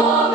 Oh.